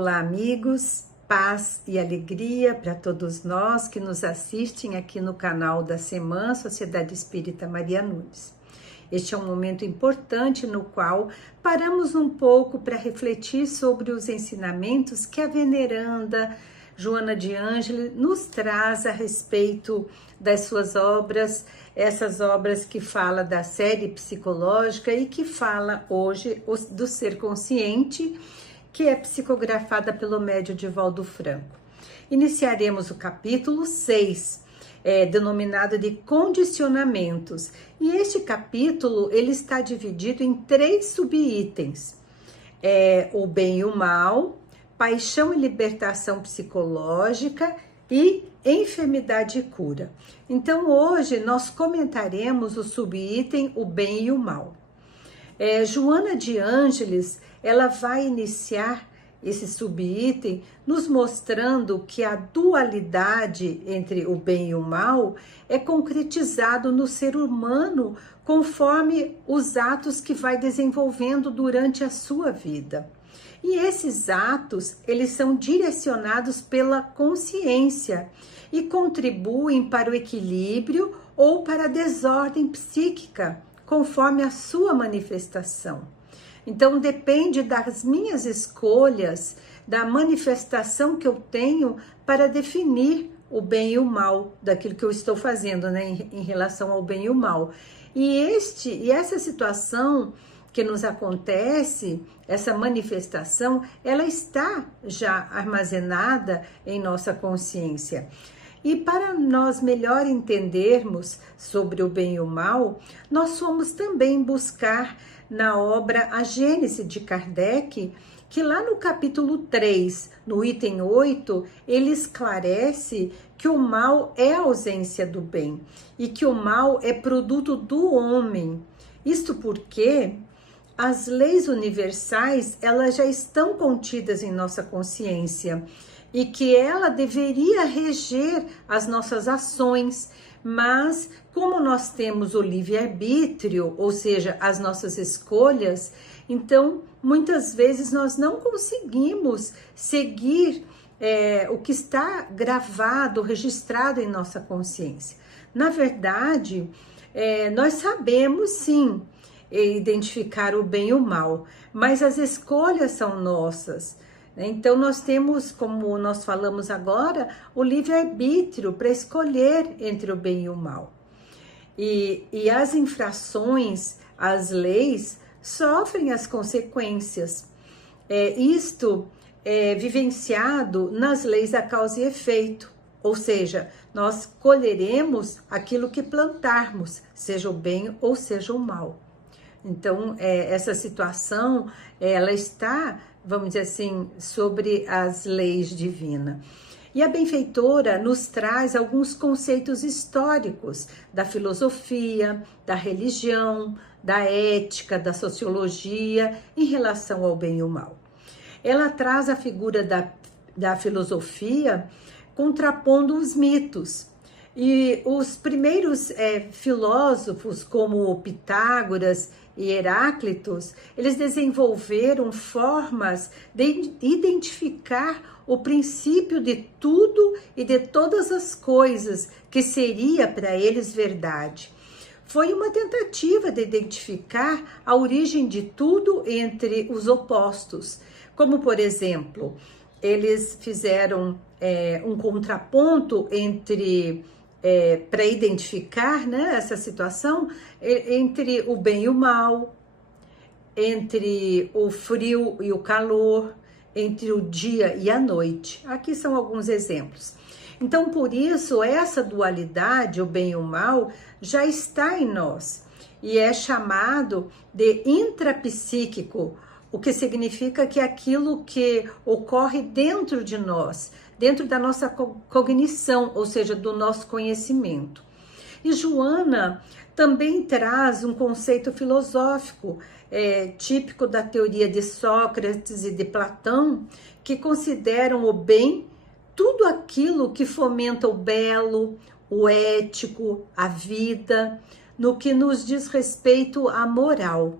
Olá, amigos, paz e alegria para todos nós que nos assistem aqui no canal da SEMAN, Sociedade Espírita Maria Nunes. Este é um momento importante no qual paramos um pouco para refletir sobre os ensinamentos que a veneranda Joana de Ângeles nos traz a respeito das suas obras, essas obras que fala da série psicológica e que fala hoje do ser consciente, que é psicografada pelo médium Divaldo Franco. Iniciaremos o capítulo 6, denominado de condicionamentos. E este capítulo ele está dividido em 3 subitens. O bem e o mal, paixão e libertação psicológica e enfermidade e cura. Então hoje nós comentaremos o subitem, o bem e o mal. Joana de Ângeles, ela vai iniciar esse subitem nos mostrando que a dualidade entre o bem e o mal é concretizado no ser humano conforme os atos que vai desenvolvendo durante a sua vida. E esses atos, eles são direcionados pela consciência e contribuem para o equilíbrio ou para a desordem psíquica, conforme a sua manifestação. Então depende das minhas escolhas, da manifestação que eu tenho para definir o bem e o mal, daquilo que eu estou fazendo, né, em relação ao bem e o mal. E essa situação que nos acontece, essa manifestação, ela está já armazenada em nossa consciência. E para nós melhor entendermos sobre o bem e o mal, nós fomos também buscar na obra A Gênese de Kardec, que lá no capítulo 3, no item 8, ele esclarece que o mal é a ausência do bem e que o mal é produto do homem. Isto porque as leis universais, elas já estão contidas em nossa consciência e que ela deveria reger as nossas ações, mas como nós temos o livre-arbítrio, ou seja, as nossas escolhas, então muitas vezes nós não conseguimos seguir o que está gravado, registrado em nossa consciência. Na verdade, nós sabemos sim identificar o bem e o mal, mas as escolhas são nossas. Então nós temos, como nós falamos agora, o livre-arbítrio para escolher entre o bem e o mal. E as infrações, as leis, sofrem as consequências. Isto é vivenciado nas leis da causa e efeito, ou seja, nós colheremos aquilo que plantarmos, seja o bem ou seja o mal. Então, essa situação, ela está, vamos dizer assim, sobre as leis divinas. E a benfeitora nos traz alguns conceitos históricos da filosofia, da religião, da ética, da sociologia em relação ao bem e o mal. Ela traz a figura da filosofia contrapondo os mitos. E os primeiros filósofos, como Pitágoras e Heráclitos, eles desenvolveram formas de identificar o princípio de tudo e de todas as coisas, que seria para eles verdade. Foi uma tentativa de identificar a origem de tudo entre os opostos, como por exemplo, eles fizeram um contraponto entre para identificar, né, essa situação entre o bem e o mal, entre o frio e o calor, entre o dia e a noite. Aqui são alguns exemplos. Então, por isso, essa dualidade, o bem e o mal, já está em nós e é chamado de intrapsíquico, o que significa que é aquilo que ocorre dentro de nós, dentro da nossa cognição, ou seja, do nosso conhecimento. E Joana também traz um conceito filosófico típico da teoria de Sócrates e de Platão, que consideram o bem tudo aquilo que fomenta o belo, o ético, a vida, no que nos diz respeito à moral.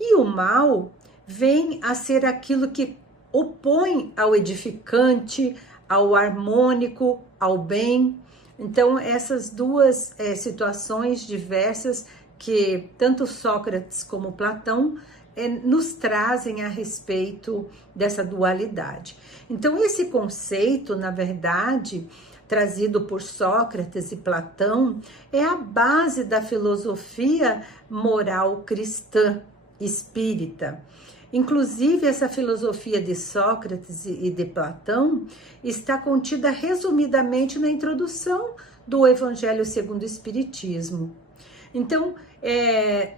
E o mal vem a ser aquilo que opõe ao edificante, ao harmônico, ao bem. Então, essas duas situações diversas que tanto Sócrates como Platão nos trazem a respeito dessa dualidade. Então, esse conceito, na verdade, trazido por Sócrates e Platão, é a base da filosofia moral cristã espírita. Inclusive, essa filosofia de Sócrates e de Platão está contida resumidamente na introdução do Evangelho segundo o Espiritismo. Então,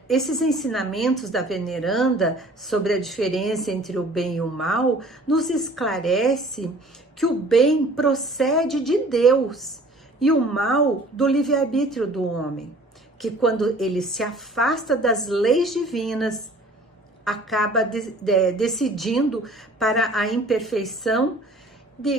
esses ensinamentos da veneranda sobre a diferença entre o bem e o mal nos esclarece que o bem procede de Deus e o mal do livre-arbítrio do homem, que quando ele se afasta das leis divinas, acaba decidindo para a imperfeição,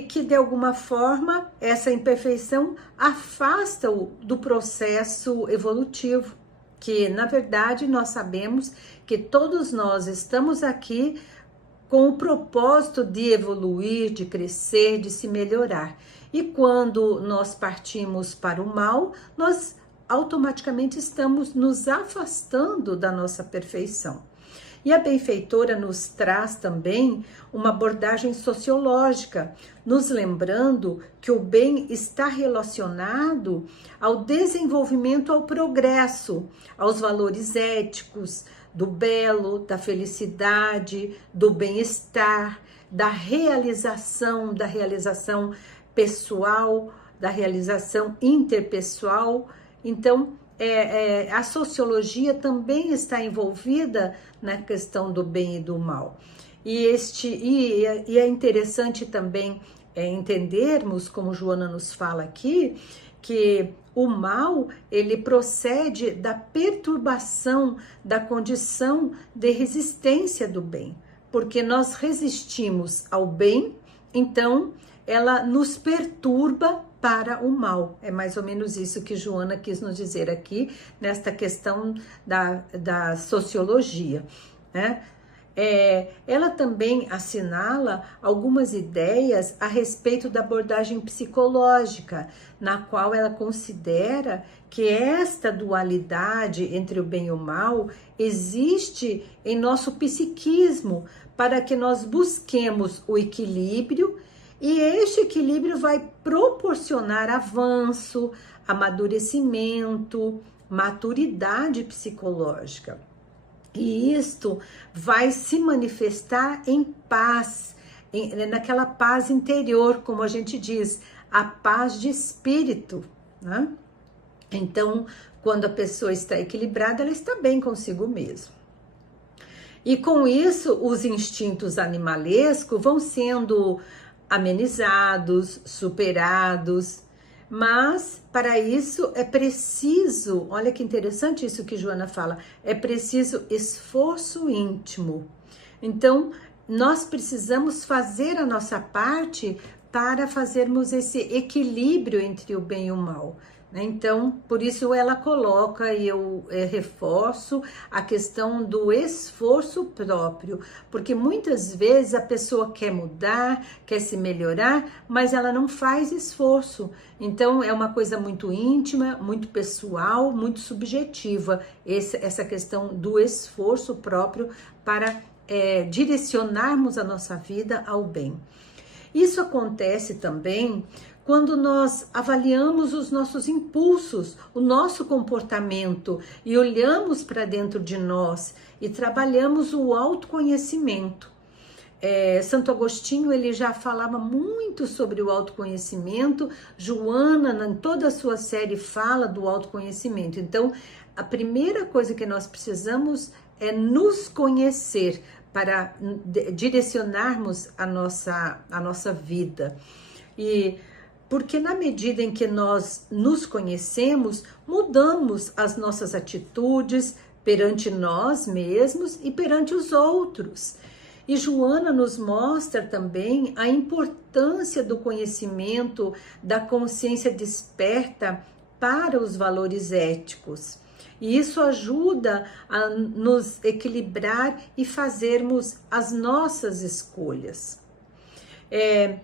que de alguma forma essa imperfeição afasta-o do processo evolutivo, que na verdade nós sabemos que todos nós estamos aqui com o propósito de evoluir, de crescer, de se melhorar. E quando nós partimos para o mal, nós automaticamente estamos nos afastando da nossa perfeição. E a benfeitora nos traz também uma abordagem sociológica, nos lembrando que o bem está relacionado ao desenvolvimento, ao progresso, aos valores éticos, do belo, da felicidade, do bem-estar, da realização pessoal, da realização interpessoal. Então, a sociologia também está envolvida na questão do bem e do mal. E é interessante também entendermos, como Joana nos fala aqui, que o mal, ele procede da perturbação da condição de resistência do bem, porque nós resistimos ao bem, então ela nos perturba para o mal. É mais ou menos isso que Joana quis nos dizer aqui, nesta questão da sociologia, né? Ela também assinala algumas ideias a respeito da abordagem psicológica, na qual ela considera que esta dualidade entre o bem e o mal existe em nosso psiquismo, para que nós busquemos o equilíbrio, e este equilíbrio vai proporcionar avanço, amadurecimento, maturidade psicológica. E isto vai se manifestar em paz, naquela paz interior, como a gente diz, a paz de espírito, né? Então, quando a pessoa está equilibrada, ela está bem consigo mesma. E com isso, os instintos animalescos vão sendo amenizados, superados, mas para isso é preciso, olha que interessante isso que Joana fala, é preciso esforço íntimo. Então, nós precisamos fazer a nossa parte para fazermos esse equilíbrio entre o bem e o mal. Então, por isso ela coloca, e eu reforço, a questão do esforço próprio, porque muitas vezes a pessoa quer mudar, quer se melhorar, mas ela não faz esforço. Então, é uma coisa muito íntima, muito pessoal, muito subjetiva, essa questão do esforço próprio para direcionarmos a nossa vida ao bem. Isso acontece também quando nós avaliamos os nossos impulsos, o nosso comportamento e olhamos para dentro de nós e trabalhamos o autoconhecimento. Santo Agostinho, ele já falava muito sobre o autoconhecimento. Joana, em toda a sua série, fala do autoconhecimento. Então, a primeira coisa que nós precisamos é nos conhecer para direcionarmos a nossa vida. E porque na medida em que nós nos conhecemos, mudamos as nossas atitudes perante nós mesmos e perante os outros. E Joana nos mostra também a importância do conhecimento, da consciência desperta para os valores éticos. E isso ajuda a nos equilibrar e fazermos as nossas escolhas.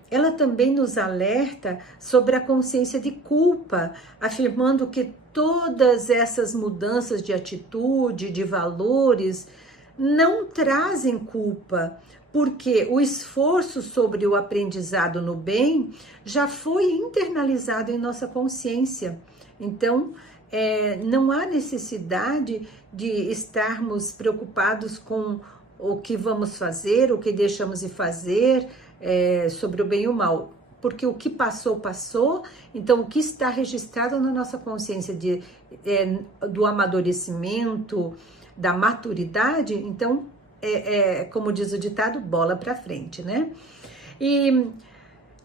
Ela também nos alerta sobre a consciência de culpa, afirmando que todas essas mudanças de atitude, de valores, não trazem culpa, porque o esforço sobre o aprendizado no bem já foi internalizado em nossa consciência. Então, não há necessidade de estarmos preocupados com o que vamos fazer, o que deixamos de fazer, sobre o bem e o mal. Porque o que passou, passou. Então, o que está registrado na nossa consciência do amadurecimento, da maturidade, então, como diz o ditado, bola para frente, né? E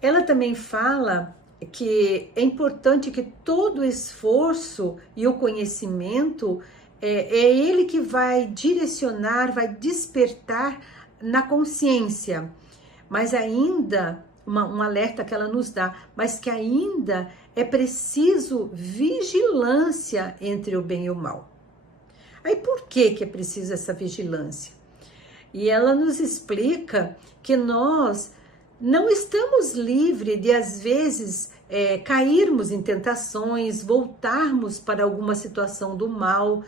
ela também fala que é importante que todo o esforço e o conhecimento é ele que vai direcionar, vai despertar na consciência, mas ainda, um alerta que ela nos dá, mas que ainda é preciso vigilância entre o bem e o mal. Aí por que é preciso essa vigilância? E ela nos explica que nós não estamos livres de, às vezes, cairmos em tentações, voltarmos para alguma situação do mal,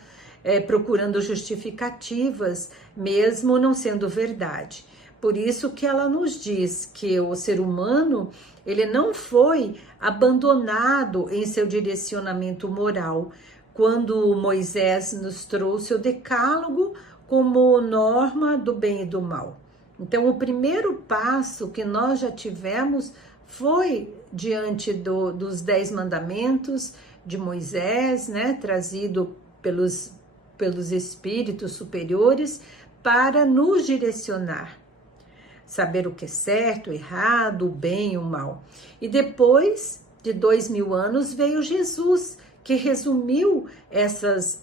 procurando justificativas, mesmo não sendo verdade. Por isso que ela nos diz que o ser humano, ele não foi abandonado em seu direcionamento moral, quando Moisés nos trouxe o decálogo como norma do bem e do mal. Então, o primeiro passo que nós já tivemos foi diante dos 10 mandamentos de Moisés, né, trazido pelos espíritos superiores para nos direcionar. Saber o que é certo, errado, o bem e o mal. E depois de 2000 anos veio Jesus, que resumiu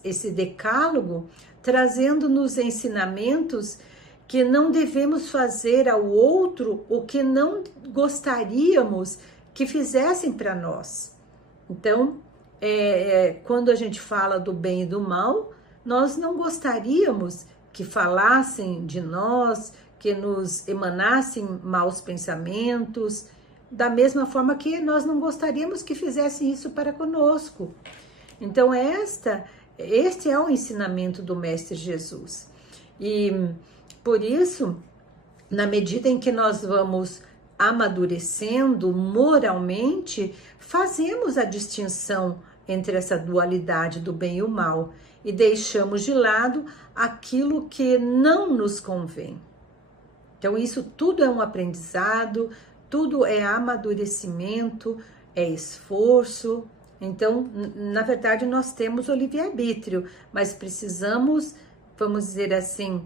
esse decálogo, trazendo-nos ensinamentos que não devemos fazer ao outro o que não gostaríamos que fizessem para nós. Então, quando a gente fala do bem e do mal, nós não gostaríamos que falassem de nós, que nos emanassem maus pensamentos, da mesma forma que nós não gostaríamos que fizessem isso para conosco. Então, este é o ensinamento do Mestre Jesus. E por isso, na medida em que nós vamos amadurecendo moralmente, fazemos a distinção entre essa dualidade do bem e o mal e deixamos de lado aquilo que não nos convém. Então, isso tudo é um aprendizado, tudo é amadurecimento, é esforço. Então, na verdade, nós temos o livre-arbítrio, mas precisamos, vamos dizer assim,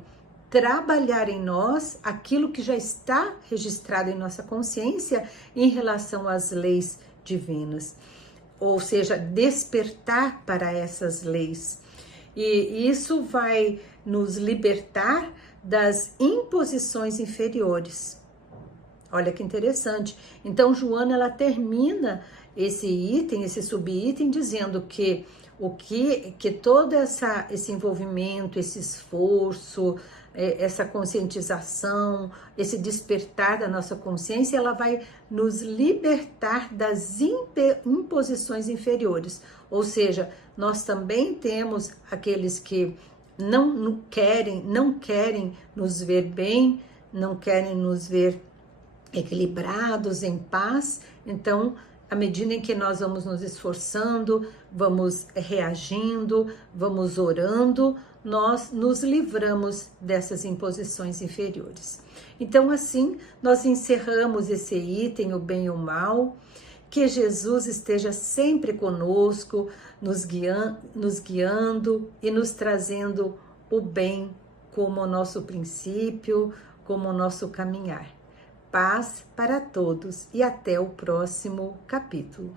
trabalhar em nós aquilo que já está registrado em nossa consciência em relação às leis divinas. Ou seja, despertar para essas leis. E isso vai nos libertar das imposições inferiores. Olha que interessante. Então, Joana, ela termina esse item, esse subitem, dizendo que todo esse envolvimento, esse esforço, essa conscientização, esse despertar da nossa consciência, ela vai nos libertar das imposições inferiores. Ou seja, nós também temos aqueles que não querem nos ver bem, não querem nos ver equilibrados, em paz. Então, à medida em que nós vamos nos esforçando, vamos reagindo, vamos orando, nós nos livramos dessas imposições inferiores. Então, assim, nós encerramos esse item, o bem e o mal. Que Jesus esteja sempre conosco, nos guiando e nos trazendo o bem como o nosso princípio, como o nosso caminhar. Paz para todos e até o próximo capítulo.